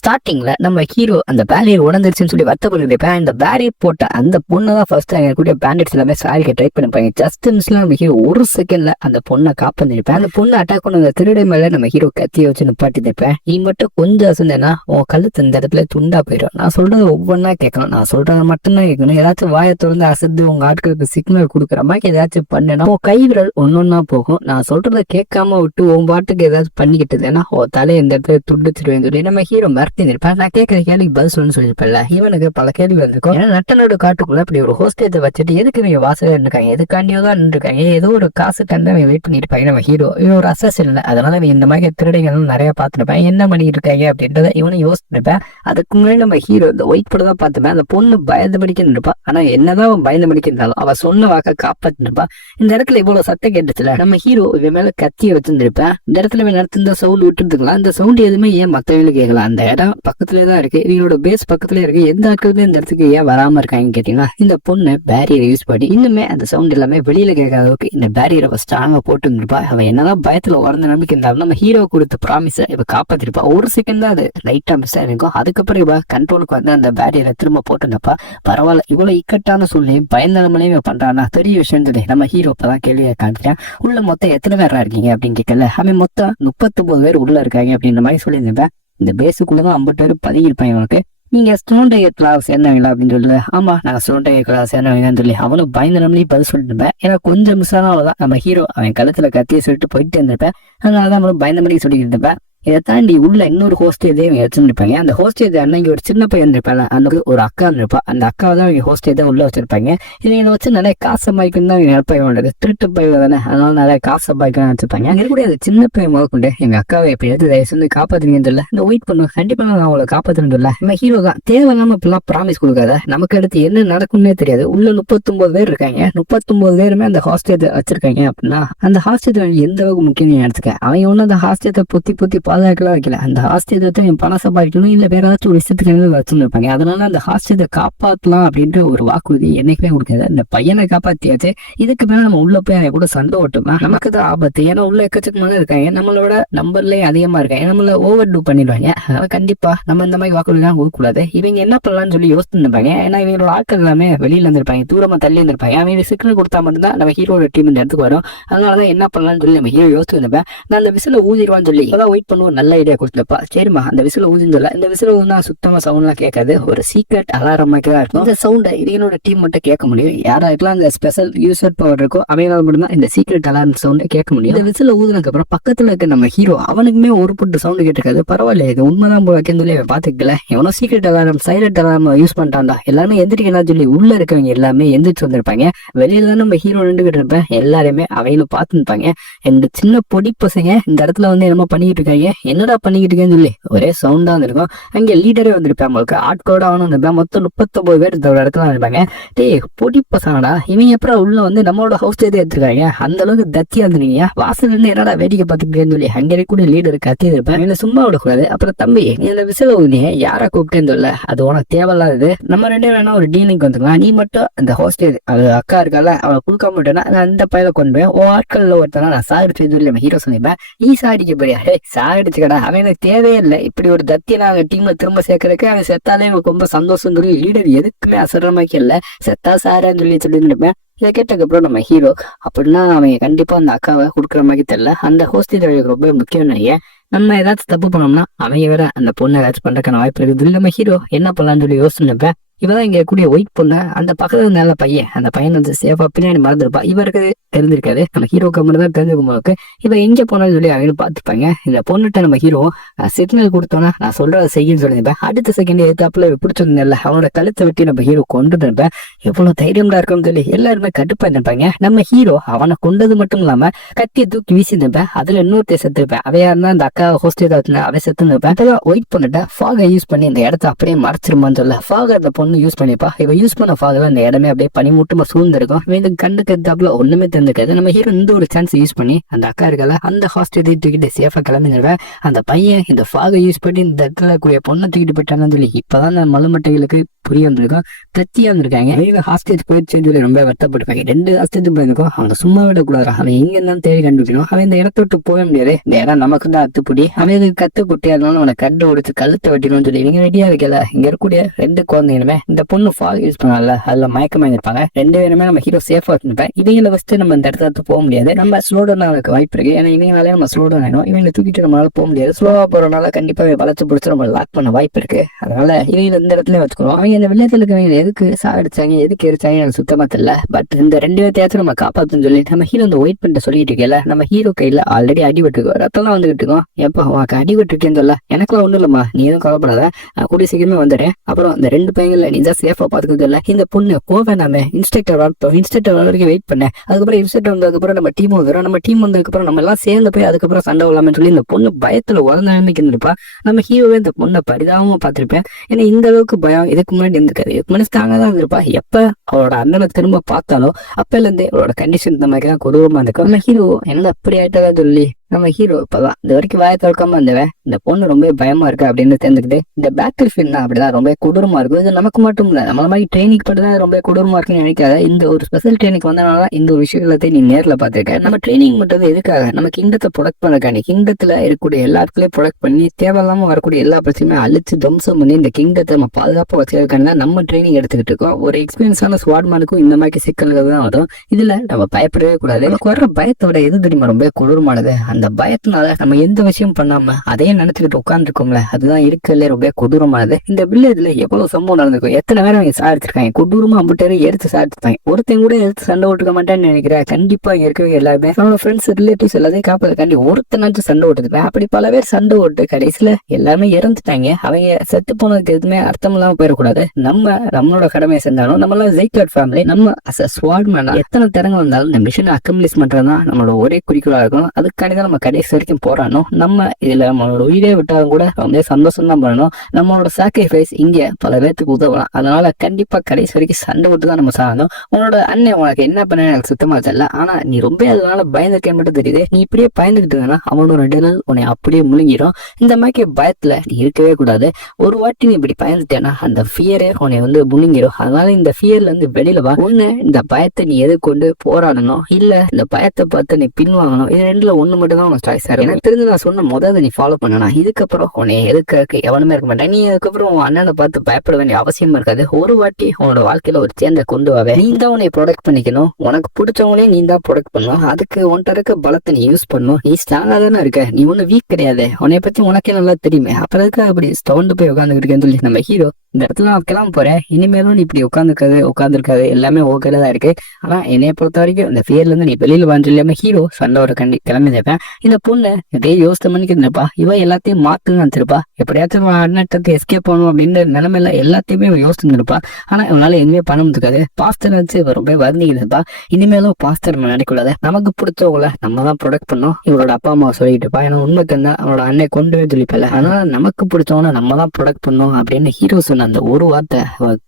ஸ்டார்டிங்ல நம்ம ஹீரோ அந்த பேரியர் உடந்துருச்சுன்னு சொல்லி வருத்தப்பட்டு இந்த பேரியர் போட்ட அந்த பொண்ணை தான் ஃபர்ஸ்ட் கூடிய பேண்டட்ஸ் எல்லாமே சாரிக்க ட்ரை பண்ணிப்பாங்க. ஜஸ்ட் மிஸ்ல நம்ம ஹீரோ ஒரு செகண்ட்ல அந்த பொண்ணை காப்பாத்திருப்பேன். அந்த பொண்ணை அட்டாக் பண்ண அந்த திருடை மேல நம்ம ஹீரோ கத்தியை வச்சு நிப்பாட்டிருப்பேன். நீ மட்டும் கொஞ்சம் அசந்தேன்னா உன் கழுத்து இந்த இடத்துல துண்டா போயிடும். நான் சொல்றது ஒவ்வொன்னா கேட்கணும், நான் சொல்றது மட்டும்தான் கேட்கணும். ஏதாச்சும் வாயை திறந்து அசந்து உங்க ஆட்களுக்கு சிக்னல் கொடுக்குற மாதிரி ஏதாச்சும் பண்ணனா உன் கை விரல் ஒன்னொன்னா போகும். நான் சொல்றத கேட்காம விட்டு உன் பாட்டுக்கு ஏதாச்சும் பண்ணிக்கிட்டதுன்னா உன் தலையை இந்த இடத்துல துண்டிச்சிருவேன் சொல்லி நம்ம ஹீரோ மறத்தி இருப்பேன். நான் கேட்கற கேள்விக்கு பதில் சொல்லணும்னு சொல்லியிருப்பேன். இவனுக்கு பல கேள்வி வந்திருக்கும். ஏன்னா நட்டனோட காட்டுக்குள்ள அப்படி ஒரு ஹோஸ்டேஜை வச்சுட்டு எதுக்கு இவங்க வாசல இருக்காங்க, எதுக்காண்டியோ தான் நின்றுருக்காங்க, ஏதோ ஒரு காசு கண்டு அவங்க வெயிட் பண்ணிட்டு இருப்பாங்க. நம்ம ஹீரோ இவன் ஒரு அசஸ் இல்லை, அதனால இந்த மாதிரி திருடைகள் நிறைய பார்த்துருப்பேன், என்ன பண்ணிட்டு இருக்காங்க அப்படின்றத இவனை யோசிச்சிருப்பேன். அதுக்கு முன்னாடி நம்ம ஹீரோ இந்த ஒயிட் படம் தான் பார்த்துப்பேன். அந்த பொண்ணு பயந்து படிக்க இருப்பா. ஆனா என்னதான் அவன் பயந்து படிக்க இருந்தாலும் அவ சொன்ன வாக்க காப்பாத்திருப்பா. இந்த இடத்துல இவ்வளவு சத்தம் கேட்டுச்சுல, நம்ம ஹீரோ இவன் மேல கத்திய வச்சிருந்திருப்பேன். இந்த இடத்துல இவன் நடத்திருந்த சவுண்ட் விட்டுருக்கலாம். அந்த சவுண்ட் எதுவுமே ஏன் மத்தவங்களுக்கு கேட்கலாம்? அந்த இடம் பக்கத்துலேயே தான் இருக்கு, இவங்களோட பேஸ் பக்கத்துலேயே இருக்கு. எந்த ஆட்களுமே இந்த இடத்துக்கு ஏன் வராம இருக்காங்கன்னு கேட்டீங்கன்னா, இந்த பொண்ணு பேரியரை யூஸ் பண்ணி இன்னுமே அந்த சவுண்ட் எல்லாமே வெளியில கேட்காத அளவுக்கு இந்த பேரியரை ஸ்ட்ராங்கா போட்டு இருந்திருப்பா. அவன் என்னதான் பயத்துல உறந்த நம்பிக்கை இருந்தாலும் நம்ம ஹீரோ கொடுத்த ப்ராமிஸ இவ காப்பாத்திருப்பா. ஒரு செகண்ட் தான் அது லைட்டா மிஸ் ஆயிருக்கும். அதுக்கப்புறம் இவ கண்ட்ரோலுக்கு வந்து அந்த பேரியரை திரும்ப போட்டுருந்தப்பா. பரவாயில்ல, இவ்வளவு இக்கட்டான சூழ்நிலை பயந்தாமலே இவன் பண்றானா பெரிய விஷயம் சொல்லி நம்ம ஹீரோ இப்பதான் கேள்வியை காட்டுறேன். உள்ள மொத்தம் எத்தனை பேரா இருக்கீங்க அப்படின்னு கேட்கல. அவன் மொத்தம் 39 பேர் உள்ள இருக்காங்க அப்படின்ற மாதிரி சொல்லியிருந்தேன். இந்த பேஸுக்குள்ளதான் 50 பேர் பதுங்கி இருப்பாங்க. உனக்கு நீங்க ஸ்டோன் டைகர் கிளாஸ் சேர்ந்தவங்களா அப்படின்னு சொல்லல. ஆமா, நாங்க ஸ்டோன் டைகர் கிளாஸ் சேர்ந்தவங்கன்னு சொல்லி அவனும் பயந்து நம்மளே பதில் சொல்லிட்டு இருப்பேன். ஏன்னா கொஞ்சம் மிஸ் ஆனால்தான் நம்ம ஹீரோ அவன் கழுத்துல கத்தியை சொல்லிட்டு போயிட்டு இருந்திருப்பேன். அதனாலதான் நம்மளும் பயந்த மாதிரி சொல்லிட்டு இருப்பேன். இதை தாண்டி உள்ள இன்னொரு ஹோஸ்டேஜே வச்சிருப்பாங்க. அந்த ஹோஸ்டேஜ் அன்னைக்கு ஒரு சின்ன பையன் இருப்பாங்க, அந்த ஒரு அக்கா இருப்பா. அந்த அக்காவை தான் அவங்க ஹோஸ்டேஜ் உள்ள வச்சிருப்பாங்க. இதை வச்சு நிறைய காசு சம்பாதிக்கணும் தான் நினைப்பாங்க. திருட்டு பையன் தானே, அதனால நிறைய காசு சம்பாதிக்கணும்னு வச்சிருப்பாங்க. அங்கே கூட அது சின்ன பையன் முதற்கொண்டு எங்க அக்காவை எப்படியாவது தயவுசெய்து காப்பாத்துறீங்கன்னு சொல்ல, இந்த வெயிட் பண்ணுவோம், கண்டிப்பா நான் அவங்களை காப்பாத்துறேன்னு சொல்ல. நம்ம ஹீரோ தான் தேவையில்லாம இப்பெல்லாம் ப்ராமிஸ் கொடுக்காத, நமக்கு அடுத்து என்ன நடக்கும்னே தெரியாது. உள்ள 39 பேர் இருக்காங்க, 39 பேருமே அந்த ஹாஸ்டேஜ் வச்சிருக்காங்க. அப்படின்னா அந்த ஹாஸ்டேஜ் எந்த அளவுக்கு முக்கியம் எடுத்துக்க. அவன் ஒண்ணு அந்த ஹாஸ்டேஜை பொத்தி பாதுகாக்கலாம் வைக்கல. அந்த ஹாஸ்டேஜத்தை பணம் சம்பாதிக்கணும் இல்ல வேற ஏதாச்சும் ஒரு விஷயத்துக்கு வச்சுருப்பாங்க. அதனால அந்த ஹாஸ்டேஜை காப்பாற்றலாம் அப்படின்ற ஒரு வாக்குறுதி என்னைக்குமே கொடுக்காது. அந்த பையனை காப்பாத்தியாச்சு, இதுக்கு மேல நம்ம உள்ள போய் கூட சண்டை ஓட்டோம்னா நமக்கு தான் ஆபத்து. ஏன்னா உள்ள எக்கச்சக்கமான இருக்காங்க, நம்மளோட நம்பர்லயே அதிகமா இருக்காங்க, நம்மள ஓவர் டூ பண்ணிடுவாங்க. அதனால கண்டிப்பா நம்ம இந்த மாதிரி வாக்குறுதி தான் கொடுக்கூடாது. இவங்க என்ன பண்ணலாம்னு சொல்லி யோசிச்சுருப்பாங்க. ஏன்னா இவங்களோட ஆட்கள் எல்லாமே வெளியில இருந்திருப்பாங்க, தூரமா தள்ளி இருந்திருப்பாங்க. அவங்க சிக்கல் கொடுத்தா மட்டும்தான் நம்ம ஹீரோட டீம் இந்த இடத்துக்கு வரும். அதனாலதான் என்ன பண்ணலாம்னு சொல்லி நம்ம ஹீரோ யோசிச்சு வந்திருப்பேன். நான் அந்த விசில ஊதிடுவான்னு சொல்லி அதான் வெயிட் பண்ணுவோம். நல்ல ஐடியா கொடுத்துப்பா. சரிம்மா, அந்த விசில ஊதின்னு சொல்ல. இந்த விசில ஊதுனா சுத்தமா சவுண்ட் எல்லாம் கேட்காது, ஒரு சீக்ரெட் அலாரம் மாதிரி தான் இருக்கும். இந்த சவுண்டை இவங்களோட டீம் மட்டும் கேட்க முடியும். யாராருக்கெல்லாம் அந்த ஸ்பெஷல் யூசர் பவர் இருக்கோ அவங்களால மட்டும் தான் இந்த சீக்ரெட் அலாரம் சவுண்டை கேட்க முடியும். இந்த விசில ஊதுனதுக்கு அப்புறம் பக்கத்துல இருக்க நம்ம ஹீரோ அவனுக்குமே ஒரு புட்டு சவுண்டு கேட்டுக்காது. பரவாயில்ல, இது உண்மைதான் வைக்கன்னு சொல்லி பாத்துக்கல. எவனோ secret alarm silent alarm use பண்ணிட்டான்டா, எல்லாருமே எந்திரிக்கலாம் சொல்லி உள்ள இருக்கவங்க எல்லாமே எந்திரிச்சு வந்திருப்பாங்க. வெளியில தான் நம்ம ஹீரோ நின்றுகிட்டு இருப்பேன். எல்லாருமே அவங்களும் பார்த்துருப்பாங்க. இந்த சின்ன பொடி பசங்க இந்த இடத்துல வந்து என்னமோ பண்ணிட்டு இருக்காங்க, என்னடா பண்ணிக்கிட்டு இருக்கேன்னு சொல்லி ஒரே சவுண்டா இருந்திருக்கும். அங்க லீடரே வந்திருப்பேன், உங்களுக்கு ஆட்களோட அவனும் வந்திருப்பேன். மொத்தம் 39 பேர் இந்த இடத்துல இருப்பாங்க. டேய் பொடி பசங்கடா, இவங்க எப்பறம் உள்ள வந்து நம்மளோட ஹவுஸ் ஏதே எடுத்துருக்காங்க, அந்த அளவுக்கு தத்தியா இருந்தீங்க, வாசல் இருந்து என்னடா வேடிக்கை பார்த்துக்கிட்டேன்னு சொல்லி அங்கே கூட லீடர் கத்தி இருப்பேன். என்ன சும்மா விடக்கூடாது. அப்புறம் தம்பி, நீ அந்த விசில ஊதினிய யாரா கூப்பிட்டேன்னு சொல்ல, அது உனக்கு தேவையில்லாதது. நம்ம ரெண்டே வேணா ஒரு டீலிங் வந்துக்கலாம். நீ மட்டும் அந்த ஹோஸ்டேஜ் அது அக்கா இருக்கால அவளை கொடுக்க மாட்டேன்னா நான் அந்த பையில கொண்டு போய் ஓ ஆட்கள்ல ஒருத்தனா நான் சாகடிச்சு சொல்லி நம்ம ஹீரோ சொல்லிப்பேன். நீ சாகடிக்க போறியா? சாகடிச்சுக்கடா, அவன் எனக்கு தேவையே இல்லை. இப்படி ஒரு தத்தியை நாங்க டீம்ல திரும்ப சேர்க்கறதுக்கு அவன் செத்தாலே எனக்கு ரொம்ப சந்தோஷம் சொல்லி லீடர் எதுக்குமே அசரமாக்கி இல்லை, செத்தா சாரான்னு சொல்லி நினைப்பேன். இதை கேட்டதுக்கப்புறம் நம்ம ஹீரோ அப்படின்னா அவன் கண்டிப்பா அந்த அக்காவை கொடுக்குற மாதிரி தெரியல. அந்த ஹோஸ்டேஜ் ரொம்ப முக்கியம் நினைக்கிறேன். நம்ம ஏதாச்சும் தப்பு பண்ணோம்னா அவங்க வேற அந்த பொண்ணை ஏதாச்சும் பண்றதுக்கான வாய்ப்பு இருக்குது. நம்ம ஹீரோ என்ன பண்ணலாம்னு சொல்லி யோசிச்சுப்பேன். இவதான் இங்க கூடிய ஒயிட் பொண்ணு, அந்த பக்கத்துல நல்ல பையன், அந்த பையன் வந்து சேஃபா பின்னாடி மறந்துருப்பா. இவருக்கு தெரிஞ்சிருக்காது, நம்ம ஹீரோக்கு மட்டும் தான் தெரிஞ்சுக்கும்போது இவ எங்க போனாலும் சொல்லி அவங்க பார்த்துருப்பாங்க. இந்த பொண்ணுகிட்ட நம்ம ஹீரோ சிக்னல் கொடுத்தோன்னா நான் சொல்றதை செய்யன்னு சொல்லியிருப்பேன். அடுத்த செகண்ட் எத்தாப்புல பிடிச்சிருந்தேன்ல அவனோட கழுத்தை வெட்டி நம்ம ஹீரோ கொண்டுட்டு இருப்பேன். எவ்வளவு தைரியம்டா இருக்கும்னு சொல்லி எல்லாருமே கடுப்பா இருப்பாங்க. நம்ம ஹீரோ அவனை கொண்டது மட்டும் இல்லாம கத்தியை தூக்கி வீசி இருப்பேன். அதுல இன்னொருத்தைய செத்துருப்பேன். அவையா இருந்தா அந்த அக்கா ஹோஸ்டேஜ் அவன் செத்து இருப்பேன். ஒயிட் பொண்ணுட்ட ஃபாகை யூஸ் பண்ணி இந்த இடத்த அப்படியே மறைச்சிருமான்னு சொல்ல ஃபாக அந்த பொண்ணு பொண்ணு யூஸ் பண்ணிப்பா. இவ யூஸ் பண்ண ஃபாகல அந்த இடமே அப்படியே பனிமூட்டமா சூழ்ந்திருக்கும். இவன் கண்ணுக்கு தப்புல ஒண்ணுமே தெரிஞ்சுக்காது. நம்ம ஹீரோ இந்த ஒரு சான்ஸ் யூஸ் பண்ணி அந்த அக்கா இருக்கல அந்த ஹாஸ்டல் தூக்கிட்டு சேஃபா கிளம்பிடுவேன். அந்த பையன் இந்த ஃபாகை யூஸ் பண்ணி இந்த இடத்துல கூடிய பொண்ணை தூக்கிட்டு போயிட்டாங்கன்னு சொல்லி இப்பதான் அந்த மலுமட்டைகளுக்கு புரிய வந்திருக்கும். தத்தியா இருந்திருக்காங்க. வெளியில ஹாஸ்டேஜ் போயிடுச்சுன்னு சொல்லி ரொம்ப வருத்தப்பட்டிருப்பாங்க. 2 ஹாஸ்டேஜ் போயிருக்கும். அவங்க சும்மா விடக்கூடாது. அவன் எங்க இருந்தாலும் தேடி கண்டுபிடிக்கணும். அவன் இந்த இடத்த விட்டு போக முடியாது. இந்த இடம் நமக்கு தான் அத்துப்படி. அவன் கத்து குட்டி அதனால அவனை கட்டு உடிச்சு கழுத்தை வெட்டிடும்னு சொல்லி இவங்க ரெடியா இருக்கல. இங்க இருக்கக்கூடிய 2 குழந்தைங்களுமே இந்த பொண்ணு ஃபாக் யூஸ் பண்ணல அதுல மயக்கமா இருப்பாங்க. 2 பேருமே நம்ம ஹீரோ சேஃபா வச்சிருப்பேன். இவங்களை வச்சுட்டு நம்ம இந்த இடத்துல போக முடியாது. நம்ம ஸ்லோ டவுன் ஆகிறதுக்கு வாய்ப்பு இருக்கு. ஏன்னா இவங்களாலே நம்ம ஸ்லோ டவுன் ஆயிடும். இவங்களை தூக்கிட்டு நம்மளால போக முடியாது. ஸ்லோவா போறதுனால கண்டிப்பா வளர்ச்சி பிடிச்சி நம்ம லாக் பண்ண வாய்ப்பு இருக்கு. அதனால இவங்க இந்த இடத்துல வச்சுக்கணும். அவங்க இந்த வில்லேஜ்ல இருக்கவங்க எதுக்கு சாடிச்சாங்க எதுக்கு எரிச்சாங்க எனக்கு சுத்தமா தெரியல. பட் இந்த 2 பேர்த்தையாச்சும் நம்ம காப்பாத்துன்னு சொல்லி நம்ம ஹீரோ இந்த ஒயிட் பண்ணிட்டு சொல்லிட்டு இருக்கல. நம்ம ஹீரோ கையில ஆல்ரெடி அடிபட்டுருக்கோம். ரத்தம் தான் வந்துகிட்டு இருக்கோம். எப்போ உனக்கு அடிபட்டுருக்கேன்னு சொல்ல எனக்குலாம் ஒண்ணும் இல்லம்மா நீ எதுவும் கவலைப்படாத கூடிய சீக்கிரமே வந்துடுறேன். அப்புறம் இந்த 2 பையன்ல நீ தான் சேஃபா பாத்துக்கிறது இல்ல. இந்த பொண்ணு போவேணாமே இன்ஸ்ட்ரக்டர் வரட்டும். இன்ஸ்ட்ரக்டர் வர வரைக்கும் வெயிட் பண்ணேன். அதுக்கப்புறம் இன்ஸ்ட்ரக்டர் வந்ததுக்கப்புறம் நம்ம டீம் வந்துடும். நம்ம டீம் வந்ததுக்கப்புறம் நம்ம எல்லாம் சேர்ந்து போய் அதுக்கப்புறம் சண்டை விடலாம்னு சொல்லி இந்த பொண்ணு பயத்துல உறந்த நிலைமைக்கு இருந்திருப்பா. நம்ம ஹீரோவே இந்த பொண்ணை பரிதாபமா பார்த்திருப்பேன். ஏன்னா இந்த அளவுக்கு பயம் இதுக்கு முன்னாடி இருந்திருக்காரு. இதுக்கு முன்னாடி ஸ்ட்ராங்கா தான் இருந்திருப்பா. எப்ப அவரோட அண்ணனை திரும்ப பார்த்தாலோ அப்பல இருந்தே அவரோட கண்டிஷன் இந்த மாதிரி தான் கொடூரமா இருக்கும். நம்ம ஹீரோ என்ன அப்படி ஆயிட்டதா சொல்லி நம்ம ஹீரோ இப்பதான் இது வரைக்கும் வாய திறக்காம இருந்தவன் இந்த பொண்ணு ரொம்ப பயமா இருக்கு அப்படின்னு தெரிஞ்சுக்கிட்டு இந்த பேட்டில் ஃபீல்ட் அப்படிதான் ரொம்ப கொடூரமா இருக்கும். இது நமக்கு மட்டும் இல்ல நம்மள மாதிரி ட்ரைனிங் பட்டுதான் ரொம்ப கொடூரமா இருக்குன்னு நினைக்காத. இந்த ஒரு ஸ்பெஷல் ட்ரைனிங் வந்தனால இந்த ஒரு விஷயத்தையும் நீ நேர்ல பாத்திருக்க. நம்ம ட்ரைனிங் மட்டும் எதுக்காக நம்ம கிங்டத்தை ப்ரொடக்ட் பண்ணக்காண்டி கிங்டத்துல இருக்கக்கூடிய எல்லாத்துலயும் ப்ரொடக்ட் பண்ணி தேவையில்லாம வரக்கூடிய எல்லா பிரச்சனையும் அழிச்சு தம்சம் பண்ணி இந்த கிங்டத்தை நம்ம பாதுகாப்பா வச்சிருக்காங்க. நம்ம ட்ரைனிங் எடுத்துக்கிட்டு இருக்கோம். ஒரு எக்ஸ்பீரியன்ஸான ஸ்வாட்மேனுக்கும் இந்த மாதிரி சிக்கல்கள் தான் வரும். இதுல நம்ம பயப்படவே கூடாது. எனக்கு வர்ற பயத்தோட எது தெரியுமா ரொம்ப கொடூரமானது அந்த பயத்தினால நம்ம எந்த விஷயம் பண்ணாம அதையே நினைச்சுக்கிட்டு உட்கார்ந்துருக்கோம்ல அதுதான் இருக்கல ரொம்ப கொடூரமானது. இந்த வில்லேஜ்ல எவ்வளவு சம்பவம் நடந்திருக்கும். எத்தனை பேரும் அவங்க சாதிச்சிருக்காங்க. கொடூரமா 50 பேரும் எடுத்து சாதிச்சிருப்பாங்க. ஒருத்தன் கூட எடுத்து சண்டை ஓட்டுக்க மாட்டேன்னு நினைக்கிறேன். கண்டிப்பா இங்க இருக்கவங்க எல்லாருமே நம்மளோட ஃப்ரெண்ட்ஸ் ரிலேட்டிவ்ஸ் எல்லாத்தையும் காப்பாதுக்காண்டி ஒருத்தனாச்சும் சண்டை ஓட்டுருப்பேன். அப்படி பல பேர் சண்டை ஓட்டு கடைசியில எல்லாமே இறந்துட்டாங்க. அவங்க செத்து போனதுக்கு எதுவுமே அர்த்தம் இல்லாம போயிடக்கூடாது. நம்மளோட கடமையை செஞ்சாலும் நம்மளால ஜெயிக்லர் ஃபேமிலி நம்ம ஸ்வாட்மேனா எத்தனை திறங்க வந்தாலும் இந்த மிஷன் அக்கம்ப்ளிஷ் பண்றதுதான் நம்மளோட ஒரே குறிக்கோளா இருக்கும். அதுக்காண்டி தான் நம்ம கடைசி வரைக்கும் போராடணும். நம்ம இதுல நம்மளோட உயிரே விட்டாலும் கூட ரொம்ப சந்தோஷம் தான் பண்ணணும். நம்மளோட சாக்ரிஃபைஸ் இங்க பல பேருக்கு உதவலாம். அதனால கண்டிப்பா கடைசி வரைக்கும் சண்டை விட்டு தான் நம்ம சாகணும். உன்னோட அண்ணன் உனக்கு என்ன பண்ண எனக்கு சுத்தமா தெரியல. ஆனா நீ ரொம்ப அதனால பயந்துருக்கேன் மட்டும் தெரியுது. நீ இப்படியே பயந்துக்கிட்டு அவனோட டெரல் உன்னை அப்படியே முழுங்கிடும். இந்த மாதிரி பயத்துல நீ இருக்கவே கூடாது. ஒரு வாட்டி நீ இப்படி பயந்துட்டேன்னா அந்த ஃபியரே உன்னை முழுங்கிடும். அதனால இந்த ஃபியர்ல இருந்து வெளியில வா. ஒண்ணு இந்த பயத்தை நீ எதிர்கொண்டு போராடணும், இல்ல இந்த பயத்தை பார்த்து நீ பின்வாங்கணும். இது 2ல ஒண்ணு மட்டும் தான் உனக்கு சாய்ஸா இருக்கும். எனக்கு தெரிஞ்சு நான் சொன்ன முதல்ல நீ ஃபாலோ பண்ணனா இதுக்கப்புறம் உன்னை எதுக்கு எவனுமே இருக்க மாட்டேன். நீ அதுக்கப்புறம் உன் அண்ணனை பார்த்து பயப்பட வேண்டிய அவசியமா இருக்காது. ஒரு வாட்டி உன்னோட வாழ்க்கையில ஒரு சேஞ்சை கொண்டு வாவே. நீ தான் உன்னை ப்ரொடெக்ட் பண்ணிக்கணும். உனக்கு பிடிச்சவங்களே நீ தான் ப்ரொடெக்ட் பண்ணணும். அதுக்கு உன்கிட்ட இருக்க பலத்தை நீ யூஸ் பண்ணணும். நீ ஸ்ட்ராங்கா தானே இருக்க. நீ ஒன்னும் வீக் கிடையாது. உன்னை பத்தி உனக்கே நல்லா தெரியுமே. அப்புறம் இருக்க அப்படி ஸ்டவுண்டு போய் உட்காந்துக்கிட்டு இருக்கேன்னு சொல்லி நம்ம ஹீரோ இந்த இடத்துல நான் கிளம்ப போறேன். இனிமேலும் நீ இப்படி உட்காந்துருக்காது எல்லாமே ஓகேல தான் இருக்கு. ஆனா என்னைய பொறுத்த வரைக்கும் இந்த ஃபியர்ல இருந்து நீ வெளியில வந்து இல்லாம ஹீரோ சண்டை கிளம்பி நினைப்பேன். இந்த பொண்ணு இதே யோசித்த மணிக்கு இருந்திருப்பா. இவ எல்லாத்தையும் மாத்துன்னு நினைச்சிருப்பா. எப்படியாச்சும் அண்ணனுக்கு எஸ்கேப் பண்ணணும் அப்படின்னு நிலைமையில எல்லாத்தையுமே யோசிச்சுருப்பா. ஆனா இவனால எதுவுமே பண்ண முடியாது. பாஸ்டர் வச்சு ரொம்ப வருந்திக்கிட்டு இனிமேலும் பாஸ்டர் நினைக்கூடாது. நமக்கு பிடிச்சவங்கள நம்ம தான் ப்ரொடெக்ட் பண்ணோம். இவரோட அப்பா அம்மா சொல்லிட்டு இருப்பா. ஏன்னா உண்மை தந்தா அவனோட அண்ணன் கொண்டு போய் சொல்லிப்பல. அதனால நமக்கு பிடிச்சவங்க நம்ம தான் ப்ரொடெக்ட் பண்ணோம் அப்படின்னு ஹீரோ சொன்ன அந்த ஒரு வார்த்தை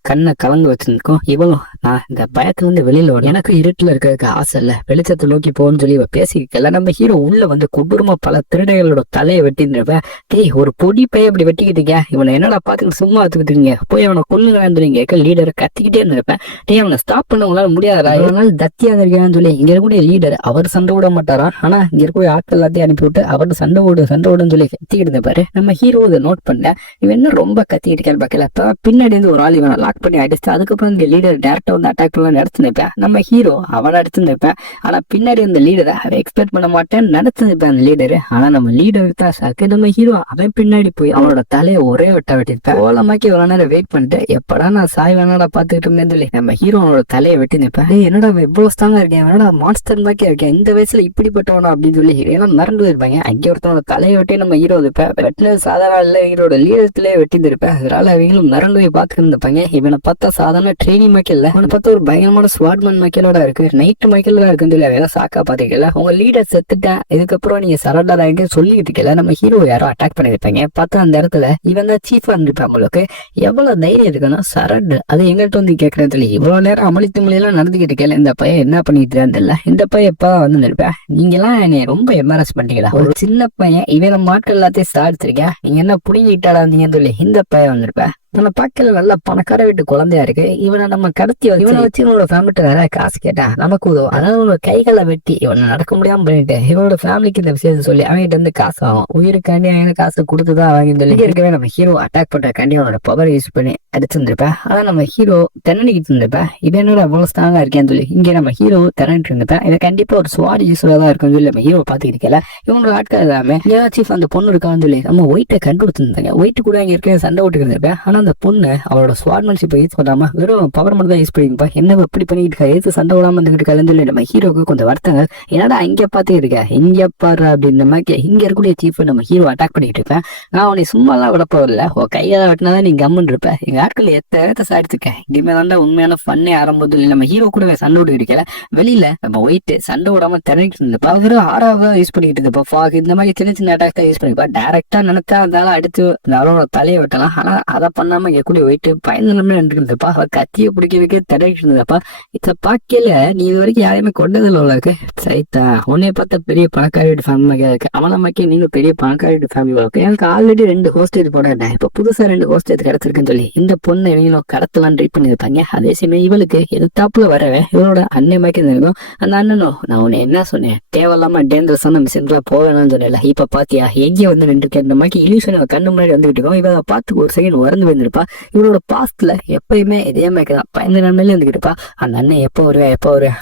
கண்ணை கலந்து வச்சிருக்கோம். இவளும் நான் இந்த பயத்துல இருந்து வெளியில வரும். எனக்கு இருட்டுல இருக்கிறதுக்கு ஆசை இல்ல, வெளிச்சத்தை நோக்கி போகணும்னு சொல்லி பேசிக்கல. நம்ம ஹீரோ உள்ள கொடூரமா பல திருடைகளோட தலையை வெட்டிருப்ப. டேய் ஒரு பொடி பைய அப்படி வெட்டிக்கிட்டீங்க. இவனை என்னடா பாத்துக்கிட்டு சும்மா வச்சுக்கிட்டீங்க. போய் அவனை கொல்லுங்க லீடரை கத்திக்கிட்டே இருந்திருப்பேன். டே அவனை ஸ்டாப் பண்ண உங்களால முடியாதா? இவனால தத்தியா இருக்கான்னு சொல்லி இங்க இருக்கக்கூடிய லீடர் அவர் சண்டை விட மாட்டாரா. ஆனா இங்க இருக்கக்கூடிய ஆட்கள் எல்லாத்தையும் அனுப்பிவிட்டு அவர் சண்டை விடுன்னு சொல்லி கத்திக்கிட்டு இருப்பாரு. நம்ம ஹீரோ இதை நோட் பண்ண இவன் என்ன ரொம்ப கத்திக்கிட்டு பார்க்கல. பின்னாடி இருந்து ஒரு ஆள் இவனை லாக் பண்ணி அடிச்சு அதுக்கப்புறம் இந்த லீடர் டேரக்டா அட்டாக் பண்ணலாம் நடத்து நிற்பேன். நம்ம ஹீரோ அவனை அடிச்சு நிற்பேன். ஆனா பின்னாடி அந்த லீடரை அவன் எக்ஸ்பெக்ட் பண்ண மாட்டேன் நடத்து நிற்பேன் அந்த லீடரு. ஆனா நம்ம லீடருக்கு தான் சாக்கு. நம்ம ஹீரோ அவன் பின்னாடி போய் அவனோட தலையை ஒரே வெட்டிருப்பேன். ஓலமாக்கி இவ்வளவு நேரம் வெயிட் பண்ணிட்டு எப்படா நான் சாய் வேணாடா பாத்துக்கிட்டு இருந்தேன் சொல்லி நம்ம ஹீரோ அவனோட தலையை வெட்டி நிற்பேன். என்னடா இவ்வளவு ஸ்ட்ராங்கா இருக்கேன், என்னடா மான்ஸ்டர் மாக்கி இருக்கேன், இந்த வயசுல இப்படிப்பட்டவனா அப்படின்னு சொல்லி ஏன்னா மறந்து போயிருப்பாங்க. அங்கே ஒருத்தவனோட தலையை வெட்டி நம்ம ஹீரோ இருப்பேன். வெட்டினது சாதாரண இல்ல, ஹீரோட லீடத்திலே வெட்டி இருப்பேன். அதனால அவங்களும் மறந்து போய் பாத்துக்கிட்டு இருப்பாங்க. இவனை பார்த்தா சாதாரண ட்ரெயினிங் மைக்கேல் இல்ல, இவனை பார்த்தா ஒரு பயங்கரமான ஸ்வாட்மேன் மைக்கேலோட இருக்கு, நைட் மைக்கேலோட இருக்குன்னு சொல்லி வேற சாக்கா பாத்துக்கல. உங்க லீடர் செத்துட்டேன் இது இதுக்கப்புறம் நீங்க சரண்டர் ஆகிட்டு சொல்லிட்டு இருக்கல, நம்ம ஹீரோ யாரோ அட்டாக் பண்ணிருப்பாங்க. பார்த்தா அந்த இடத்துல இவன் தான் சீஃபா இருந்திருப்பான். உங்களுக்கு எவ்வளவு தைரியம் இருக்குன்னா சரண்டர் அது எங்கள்கிட்ட வந்து கேட்கறது இல்லை. இவ்வளவு நேரம் அமளித்து மொழியெல்லாம் நடந்துகிட்டு இருக்கல, இந்த பையன் என்ன பண்ணிட்டு இருந்தா இந்த பையன் எப்பதான் வந்து நிற்பேன். நீங்க எல்லாம் என்னை ரொம்ப எம்பாரஸ் பண்ணிட்டீங்களா? ஒரு சின்ன பையன் இவன் மாட்கள் எல்லாத்தையும் சாதிச்சிருக்கேன், நீங்க என்ன புடிங்கிட்டாடா இருந்தீங்கன்னு சொல்லி இந்த பையன் வந்திருப்பேன். நம்ம பார்க்கல நல்ல பணக்கார வீட்டு குழந்தையா இருக்கு, இவனை நம்ம கடத்தி இவனை வச்சு இவனோட ஃபேமிலிட்ட வேற காசு கேட்டா நமக்கு உதவும். அதனால ஒரு கைகளை வெட்டி இவனை நடக்க முடியாம பண்ணிட்டு இவனோட ஃபேமிலிக்கு இந்த விஷயத்த சொல்லி அவன்கிட்ட இருந்து காசு ஆகும். உயிருக்காண்டி அவன காசு கொடுத்துதான் வாங்கி சொல்லி இருக்கவே நம்ம ஹீரோ அட்டாக் பண்றக்காண்டி அவனோட பவர் யூஸ் பண்ணி அடிச்சிருந்திருப்பேன். ஆனா நம்ம ஹீரோ திறனிக்கிட்டு இருந்திருப்பேன். இவன் என்னோட அவ்வளவு ஸ்ட்ராங்கா இருக்கேன்னு சொல்லி இங்க நம்ம ஹீரோ திறனிட்டு இருந்திருப்பேன். இதை கண்டிப்பா ஒரு ஸ்வாட் யூஸ்ஃபுல்லா தான் இருக்குன்னு சொல்லி நம்ம ஹீரோ பாத்துக்கிட்டு இருக்கல. இவங்களோட ஆட்கள் எல்லாமே சீஃப் அந்த பொண்ணு இருக்கான்னு சொல்லி நம்ம ஒயிட்டை கண்டுபிடிச்சிருந்தாங்க. ஒயிட்டு கூட அங்க இருக்க சண்டை விட்டு இருந்திருப்பேன். ஆனா அந்த பொண்ணு அவளோட ஸ்வாட்மேன்ஷிப் யூஸ் பண்ணாம வெறும் பவர் மட்டும் தான் யூஸ் பண்ணிருப்பா. என்ன எப்படி பண்ணிட்டு இருக்கா, எது சண்டை விடாம இருந்துகிட்டு சொல்லி நம்ம ஹீரோக்கு கொஞ்சம் வருத்தங்கள். என்னடா இங்க பாத்தே இருக்க, இங்க பாரு அப்படின்ற மாதிரி இங்க இருக்கக்கூடிய சீஃப் நம்ம ஹீரோ அட்டாக் பண்ணிட்டு இருப்பேன். நான் உன்னை சும்மா எல்லாம் விடப்போதில்ல, கையால வெட்டினாதான் நீ கம்முன்னு இருப்ப. எங்க ஆட்கள் எத்த சாடிச்சிருக்கேன். இனிமே தாண்டா உண்மையான ஃபன்னே ஆரம்பத்தில் நம்ம ஹீரோ கூட சண்டை விட்டு இருக்கல. வெளியில நம்ம ஒயிட் சண்டை விடாம திறனிட்டு இருந்தப்பா. வெறும் ஆறாவதா யூஸ் பண்ணிட்டு இருந்தப்பா. ஃபாக் இந்த மாதிரி சின்ன சின்ன அட்டாக் தான் யூஸ் பண்ணிப்பா. டைரக்டா நினைச்சா இருந்தாலும் அடிச்சு அவளோட தலையை வெட்டலாம். ஆனா அதை பண்ணாம இங்க கூட ஒயிட் பயந்துமே இருந்திருந்தப்பா. அவ கத்தியை பிடிக்க வைக்க திறனிட்டு இருந்தப்பா. இத பாக்கல நீ இது வரைக்கும் யாரையுமே கொண்டதில்ல உனக்கு சைத்தா. உன்னைய பார்த்த பெரிய பணக்கார வீட்டு ஃபேமிலியா இருக்கு. அவன மக்கே நீங்க பெரிய பணக்கார வீட்டு ஃபேமிலி இருக்கு. எனக்கு ஆல்ரெடி 2 ஹோஸ்டேஜ் போட்டேன், இப்ப புதுசா 2 ஹோஸ்டேஜ் கிடைச்சிருக்குன்னு சொல்லி இந்த பொண்ணு இவங்களும் கடத்தலாம் ட்ரை பண்ணிருப்பாங்க. அதே சமயம் இவளுக்கு எதிர்த்தாப்புல வரவேன் இவளோட அண்ணன் மாதிரி இருக்கும். அந்த அண்ணனும் நான் உன்னை என்ன சொன்னேன், தேவையில்லாம டேஞ்சரஸான மிஷின்ல போவேணும்னு சொன்னல, இப்ப பாத்தியா எங்கே வந்து நின்று இந்த மாதிரி இல்யூஷன் கண்ணு முன்னாடி வந்துகிட்டு இருக்கோம். இவ பார்த்து ஒரு செகண்ட் வரந்து வந்துருப்பா. இவளோட பாஸ்ட்ல எப்பயுமே இதே மாதிரி தான் பயந்து நன்மையில இருந்துகிட்டுப்பா. அந்த அண்ணன் எப்போ வருவேன்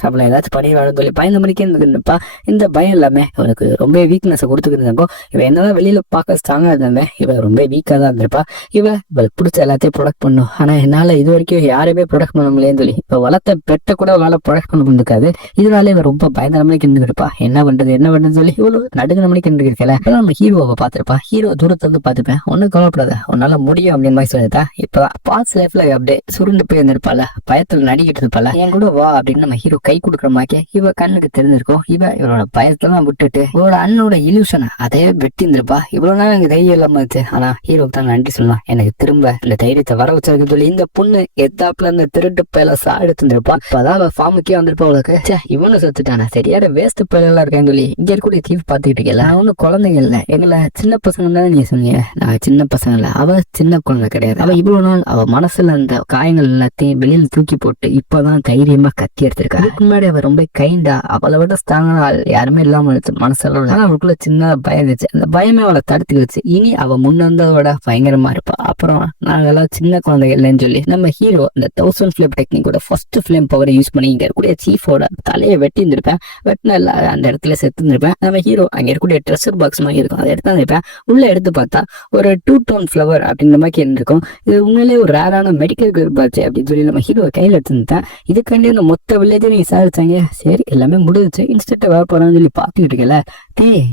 நம்மள ஏதாச்சும் பண்ணிடுவான்னு சொல்லி பயந்த மணிக்கே இருந்துருப்பா. இந்த பயம் எல்லாமே அவனுக்கு ரொம்ப வீக்னஸ் கொடுத்துக்கிட்டு இவன் என்னதான் வெளியில பார்க்க ஸ்ட்ராங்கா இருந்தாமே இவ ரொம்ப வீக்கா தான் இருந்திருப்பா. இவளுக்கு பிடிச்ச எல்லாத்தையும் ப்ரொடக்ட் பண்ணும். ஆனா என்னால இது வரைக்கும் யாருமே ப்ரொடக்ட் பண்ண முடியலன்னு சொல்லி இப்ப வளர்த்த பெட்ட கூட அவளால ப்ரொடக்ட் பண்ண முடியாது. இதனால இவன் ரொம்ப பயந்த நம்மளுக்கு இருந்துருப்பா. என்ன பண்றது சொல்லி இவ்வளவு நடுங்க நம்மளுக்கு இருந்துருக்கல. நம்ம ஹீரோவை பார்த்திருப்பா. ஹீரோ தூரத்துல இருந்து பார்த்துப்பேன். ஒன்னும் கவலைப்படாத, உன்னால முடியும் அப்படின்னு மாதிரி சொல்லிட்டா. இப்ப பாஸ் லைஃப்ல அப்படியே சுருண்டு போய் இருந்திருப்பால, பயத்துல நடிக்கிட்டு இருப்பால. என் கூட வா அப்படின்னு நம்ம ஹீரோ கை கொடுக்குற மாதிரி இவ கண்ணுக்கு தெரிஞ்சிருக்கும். இவளோட பயத்தெல்லாம் விட்டுட்டு இவளோட அண்ணனோட இல்யூஷனை அதே வெட்டி இருந்திருப்பா. இவ்வளவு நாள் எனக்கு தைரியம் இல்லாம இருந்துச்சு. ஆனா ஹீரோக்கு தான் நன்றி சொல்லலாம், எனக்கு திரும்ப இந்த தைரியத்தை வர வச்சிருக்கு சொல்லி இந்த பொண்ணு எத்தாப்புல இந்த திருட்டு பயல எடுத்து இருந்திருப்பா. இப்பதான் அவ ஃபார்முக்கே வந்திருப்பா. அவளுக்கு இவனு செத்துட்டானா சரியான வேஸ்ட் பயலாம் இருக்கேன்னு சொல்லி இங்க இருக்கக்கூடிய தீவு பாத்துக்கிட்டு இருக்கல. நான் ஒன்னும் குழந்தைங்க இல்ல, எங்களை சின்ன பசங்க தான் நீங்க சொன்னீங்க. நான் சின்ன பசங்க இல்ல, அவ சின்ன குழந்தை கிடையாது. அவ இவ்வளவு நாள் அவ மனசுல அந்த காயங்கள் எல்லாத்தையும் வெளியில தூக்கி போட்டு இப்பதான் தைரியமா கத்தி எடுத்திருக்கா. அதுக்கு முன்னாடி அவ ரொம்ப கைண்டா அவளை விட ஸ்ட்ராங்கா யாருமே இல்லாம மனசெல்லாம். ஆனா அவளுக்குள்ள சின்ன பயம் இருந்துச்சு. அந்த பயமே அவளை தடுத்து வச்சு இனி அவ முன்னந்தோட பயங்கரமா இருப்பா. அப்புறம் நாங்க எல்லாம் சின்ன குழந்தைகள் இல்லைன்னு சொல்லி நம்ம ஹீரோ இந்த 1000 ஃபிளேம் டெக்னிக்கோட ஃபர்ஸ்ட் ஃபிளேம் பவரை யூஸ் பண்ணி இங்க இருக்கக்கூடிய சீஃபோட தலையை வெட்டி இருந்திருப்பேன். வெட்டின அந்த இடத்துல செத்து இருந்திருப்பேன். நம்ம ஹீரோ அங்க இருக்கக்கூடிய ட்ரெஷர் பாக்ஸ் மாதிரி இருக்கும், அதை எடுத்து இருப்பேன். உள்ள எடுத்து பார்த்தா ஒரு 2 டோன் ஃபிளவர் அப்படின்ற மாதிரி இருந்திருக்கும். இது உண்மையிலேயே ஒரு ரேரான மெடிக்கல் பாச்சு அப்படின்னு சொல்லி நம்ம ஹீரோ கையில எடுத்துருந்தேன். இதுக்காண்டி அந்த மொத்த வில்லேஜை நீங்க விசாரிச்சாங்க. சரி எல்லாமே முடிஞ்சிச்சு, இன்ஸ்டன்ட் வர போறான்னு சொல்லி பாத்துக்கிட்டு இருக்கல.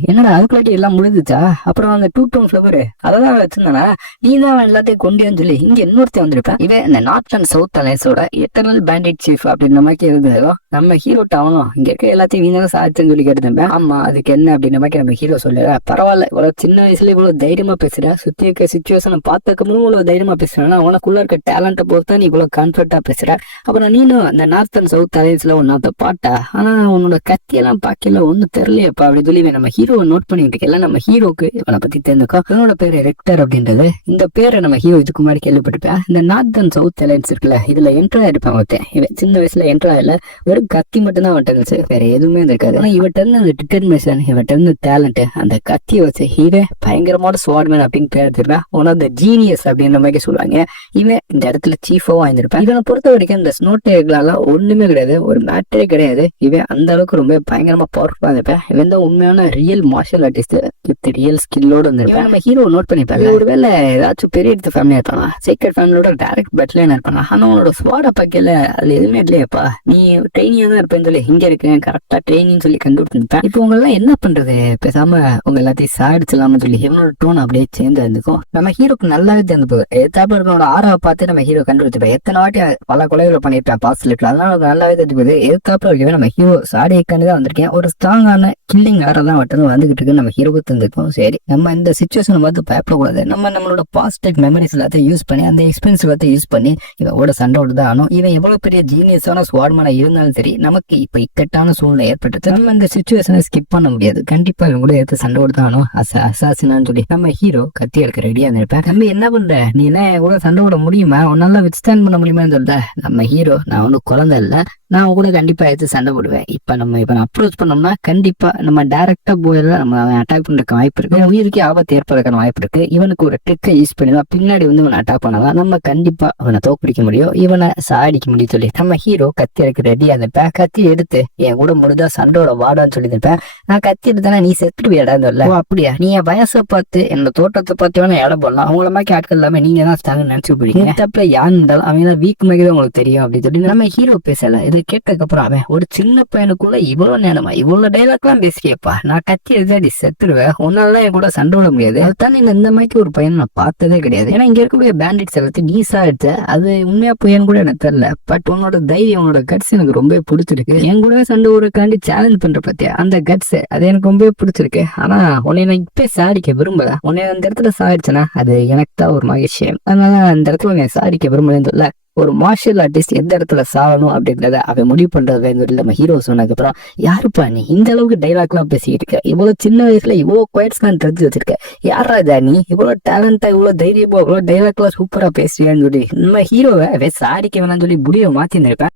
என்னடா அதுக்குள்ளாட்டி எல்லாம் முடிஞ்சிச்சா? அப்புறம் அந்த 2 டோன் ஃபிளவர் அதான் வச்சிருந்தானா, நீ தான் எல்லாத்தையும் கொண்டியான்னு சொல்லி இங்க இன்னொருத்த வந்திருப்பேன். இவன் இந்த நார்த் அண்ட் சவுத் அலையன்ஸோட எட்டர்னல் பேண்டிட் சீஃப் அப்படின்ற மாதிரி இருந்ததோ நம்ம ஹீரோ டவுனும் இங்க இருக்க எல்லாத்தையும் நீ தான் சாதிச்சுன்னு சொல்லி கேட்டுருந்தேன். ஆமா அதுக்கு என்ன அப்படின்ற மாதிரி நம்ம ஹீரோ சொல்லுற. பரவாயில்ல, இவ்வளவு சின்ன வயசுல இவ்வளவு தைரியமா பேசுற, சுத்தி இருக்க சிச்சுவேஷனை பார்த்தக்கமும் இவ்வளவு தைரியமா பேசுறேன்னா உனக்குள்ள இருக்க டேலண்ட்டை பொறுத்தா நீ இவ்வளவு கான்ஃபிடண்டா பேசுற. அப்புறம் நீனும் அந்த நார்த் அண்ட் சவுத் அலையன்ஸ்ல ஒன்னாத்த பாட்டா, ஆனா உன்னோட கத்தியெல்லாம் பாக்கல ஒன்னும் தெரியலையப்பா அப்படின்னு சொல்லி நம்ம ஹீரோவை நோட் பண்ணிட்டு இருக்கல. நம்ம ஹீரோக்கு இவனை பத்தி தெரிஞ்சுக்கோ. இவனோட பேரு ரெக்டர் அப்படின்றது. இந்த பேரை நம்ம ஹீரோ இதுக்கு முன்னாடி கேள்விப்பட்டிருப்பேன். இந்த நார்த் அண்ட் சவுத் அலையன்ஸ் இருக்குல்ல, இதுல என்ட்ரா இருப்பான் ஒருத்தன். இவன் சின்ன வயசுல என்ட்ரா இல்ல, வெறும் கத்தி மட்டும் தான் அவன்கிட்ட இருந்துச்சு, வேற எதுவுமே இருக்காது. ஆனா இவட்ட இருந்து அந்த டிட்டர்மினேஷன், இவட்ட இருந்து டேலண்ட், அந்த கத்தியை வச்சு இவன் பயங்கரமான ஸ்வாட்மேன் அப்படின்னு பேர் எடுத்துருப்பேன். ஒன் ஆஃப் த ஜீனியஸ் அப்படின்ற மாதிரி சொல்லுவாங்க. இவன் இந்த இடத்துல சீஃபா வாங்கிருப்பான். இவனை பொறுத்த வரைக்கும் இந்த ஸ்னோட்டேக்லாம் ஒண்ணுமே கிடையாது, ஒரு மேட்டரே கிடையாது. இவன் அந்த அளவுக்கு ரொம்ப பயங்கரமா பவர்ஃபுல்லா இருப்பேன். இவன் தான் உண்மையான real martial artist with real ஸ்கில்லோட இருந்திருப்பேன். நம்ம ஹீரோ நோட் பண்ணிப்பாங்க. ஒருவேளை ஏதாச்சும் பெரிய எடுத்த ஃபேமிலியா இருப்பானா, சீக்ரெட் ஃபேமிலியோட டைரக்ட் பெட்லைன் இருப்பானா. ஆனா உன்னோட ஸ்வாட பக்கல அதுல எதுவுமே இல்லையாப்பா, நீ ட்ரெயினியா தான் இருப்பேன்னு சொல்லி இங்க இருக்கேன் கரெக்டா ட்ரெயினின்னு சொல்லி கண்டுபிடிச்சிருப்பேன். இப்போ உங்க எல்லாம் என்ன பண்றது, பேசாம உங்க எல்லாத்தையும் சாடிச்சலாம்னு சொல்லி இவனோட டோன் அப்படியே சேர்ந்து இருந்துக்கும். நம்ம ஹீரோக்கு நல்லாவே தெரிஞ்சு போகுது, எத்தாப்புல இருக்கனோட ஆறாவை பார்த்து நம்ம ஹீரோ கண்டுபிடிச்சிருப்பேன். எத்தனை வாட்டி பல கொலைகளை பண்ணிருப்பேன் பாஸ்ட் லைஃப்ல. அதனால நல்லாவே தெரிஞ்சுக்குது. எத்தாப்புல இருக்கவே நம்ம ஹீரோ சாடியை கண்டுதான் வந்திருக்கேன். ஒரு ஸ்ட்ராங்கான கில்லிங் ஆறதான் மட்டும் வந்துகிட்டு இருக்கு. நம்ம ஹீரோக்கு தந்துருக்கோம். சரி, நம்ம இந்த சிச்சுவேஷனை பார்த்து பயப்படக்கூடாது. நம்மளோட பாஸ்ட் லைஃப் மெமரிஸ் எல்லாத்தையும் யூஸ் பண்ணி அந்த எக்ஸ்பீரியன்ஸ் எல்லாத்தையும் யூஸ் பண்ணி இவனோட சண்டை விட்டுதான் ஆனும். இவன் எவ்வளவு பெரிய ஜீனியஸான ஸ்வாட்மேனா இருந்தாலும் சரி, நமக்கு இப்ப இக்கட்டான சூழ்நிலை ஏற்பட்டது. நம்ம இந்த சிச்சுவேஷனை ஸ்கிப் பண்ண முடியாது. கண்டிப்பா இவங்க கூட எடுத்து சண்டை விட்டுதான் ஆனும். அசாசினான்னு சொல்லி நம்ம ஹீரோ கத்தி எடுக்க ரெடியா இருந்திருப்பேன். நம்ம என்ன பண்ற, நீ என்ன கூட சண்டை விட முடியுமா, உன்னால வித்ஸ்டாண்ட் பண்ண முடியுமான்னு சொல்ற. நம்ம ஹீரோ, நான் ஒன்னும் குழந்தை இல்ல, நான் கூட கண்டிப்பா எடுத்து சண்டை போடுவேன். இப்ப நம்ம அப்ரோச் பண்ணோம்னா கண்டிப்பா நம்ம டைரக்டா போயில நம்ம அட்டாக் பண்றதுக்கு வாய்ப்பு இருக்கு. உயிருக்கே ஆபத்து ஏற்படுறதுக்கான வாய்ப்பு இருக்கு. இவனுக்கு ஒரு ட்ரிக்கை யூஸ் பண்ணிதான் பின்னாடி இவனை அட்டாக் பண்ணலாம். நம்ம கண்டிப்பா அவனை தோற்கடிக்க முடியும், இவனை சாடிக்க முடியும் சொல்லி நம்ம ஹீரோ கத்தி எடுக்க ரெடியா இருந்திருப்பேன். கத்தி எடுத்து என் கூட முடிதா சண்டோட வாடான்னு சொல்லியிருப்பேன். நான் கத்தி எடுத்தானே நீ செத்துட்டு இடம் இல்ல. அப்படியா, நீ என் வயசை பார்த்து என்னோட தோட்டத்தை பார்த்து வேணா இடம் போடலாம். அவங்கள மாதிரி ஆட்கள் எல்லாமே நீங்க தான் ஸ்டாங்க நினைச்சு போறீங்க. தப்புல யாரு இருந்தாலும் அவங்க வீக் மாதிரி உங்களுக்கு தெரியும் அப்படின்னு சொல்லி நம்ம ஹீரோ பேசல. இதை கேட்டதுக்கு அப்புறம் அவன், ஒரு சின்ன பையனுக்குள்ள இவ்வளவு நேரமா இவ்வளவு டைலாக் எல்லாம் பேசுறியப்பா, நான் கத்தி எடுத்தாடி செத்துருவேன், உன்னால என் கூட சண்டை விட முடியாது. அதுதான் இந்த மாதிரி ஒரு பையன் நான் பார்த்ததே கிடையாது. ஏன்னா இங்க இருக்கக்கூடிய பேண்டிட்ஸ் எல்லாத்தையும் நீசா எடுத்த அது உண்மையா பையன் கூட எனக்கு தெரியல. பட் உன்னோட தைரியம், உன்னோட கட்ஸ் எனக்கு ரொம்ப பிடிச்சிருக்கு. என் கூட சண்டை ஒரு சேலஞ்ச் பண்ற பத்தியா அந்த கட்ஸ், அது எனக்கு ரொம்ப பிடிச்சிருக்கு. ஆனா உன்னை நான் இப்ப சாடிக்க விரும்பல. உன்னை அந்த இடத்துல சாடிச்சேன்னா அது எனக்கு தான் ஒரு மகிழ்ச்சி. அதனால அந்த இடத்துல உன்னை சாடிக்க விரும்பலன்னு சொல்ல, ஒரு மார்ஷியல் ஆர்டிஸ்ட் எந்த இடத்துல சாகணும் அப்படின்றத அவன் முடிவு பண்றது நம்ம ஹீரோ சொன்னதுக்கு அப்புறம், யாருப்பா நீ இந்த அளவுக்கு டைலாக் எல்லாம் பேசிக்கிட்டு இருக்க, இவ்வளவு சின்ன வயசுல இவ்வளவு குவைட்ஸ் எல்லாம் தெரிஞ்சு வச்சிருக்க, யாரா இதா நீ, இவ்வளவு டேலண்டா இவ்வளவு தைரியமா இவ்வளவு டைலாக் எல்லாம் சூப்பரா பேசுறியான்னு சொல்லி நம்ம ஹீரோவை சாடிக்க வேணாம்னு சொல்லி முடிவை மாத்தி இருந்திருப்பேன்.